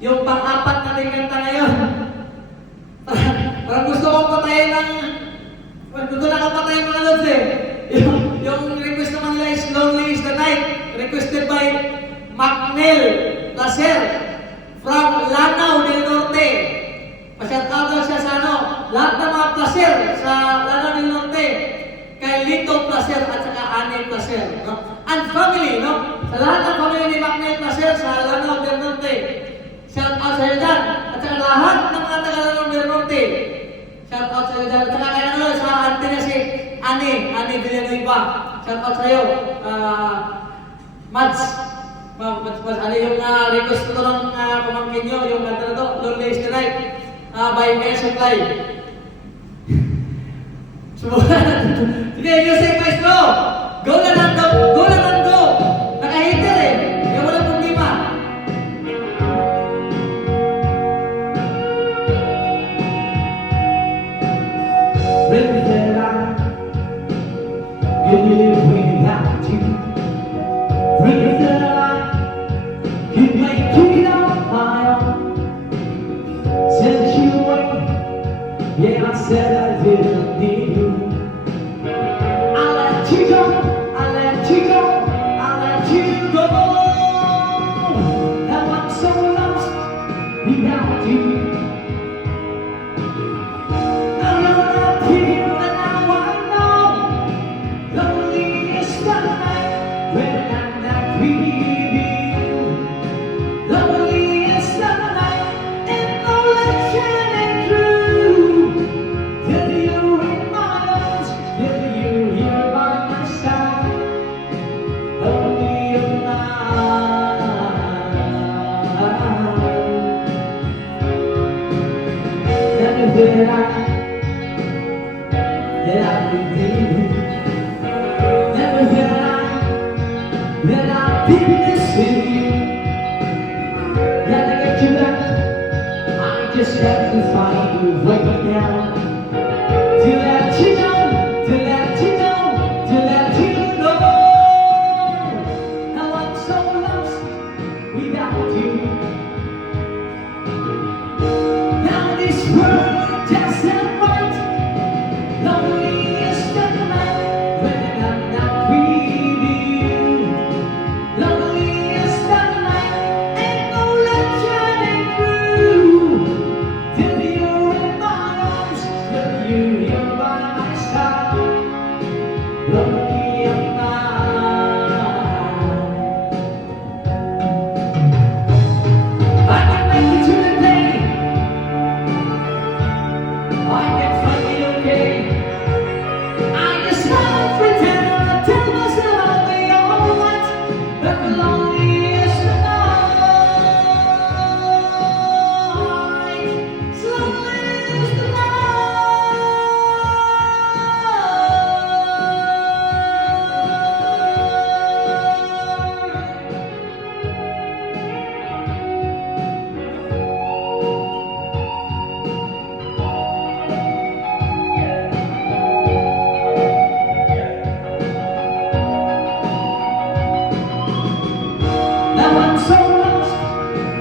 Yung pang-apat natin kanta ngayon. Parang gusto kong patayin ng... Gusto na kong patayin mga lods eh. Yung request naman nila is Lonely is the Night. Requested by Macnel Placer from Lanao del Norte. Pasya't out siya sa ano, lahat ng mga Placer sa Lanao del Norte. Kay Lito Placer at saka Anne Placer. No? And family, no? Sa lahat ng family ni Macnel Placer sa Lanao del Norte. Shout out sa iyo dyan. At saka lahat ng mga taga-Lanao del Norte. Shout out sa iyo dyan. At saka kaya ano, sa ante na si Anne Villanueva. Shout out sa iyo. Mads. Ano yung request ko ng pamangkin nyo, yung kanta na to, Lonely is the Night, by Air Supply. Sige, music maestro! Go na lang go! Go na lang go! Naka-hater eh! Kaya walang problema. Really that I can live without you. Really that I can make it on my own. Since you went, yeah, I said I didn't need you. I let you go, I let you go, I let you go. Now I'm so lost without you. Now you're not here, and now I know. Lonely is the night when I'm not with you. Lonely is the night, and no light shining through. Till you're in my arms, till you're here by my side. Lonely is the night. Never that I believe. Never that I did this in you. Gotta get you back. I just have to find a way now. To let you know, to let you know, to let you know. Now I'm so lost without you. Now this world just ain't right. Lonely is the night when I'm not with you. Lonely is the night, ain't no light shining through. Till you're in my arms, till you're here by my side. Lonely am I. I can make it to the day. I can find it okay. I just wanna pretend and tell myself I'll be alright. But the lonely is the night. So lonely is the night. Now I'm so lost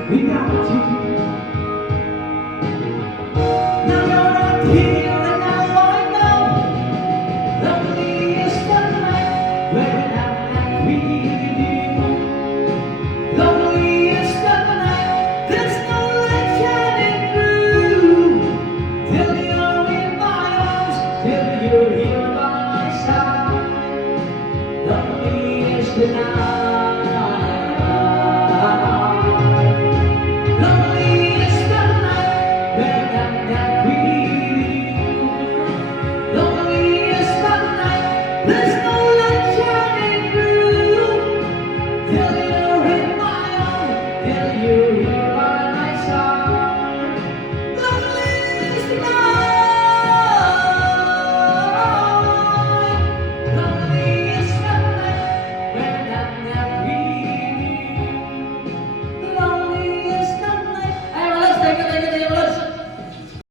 without you. Now you're not here and now I know. Lonely is the night when I'm not with you. Lonely is the night, there's no light shining through. Till you're in my arms, till you're here by my side. Lonely is the night.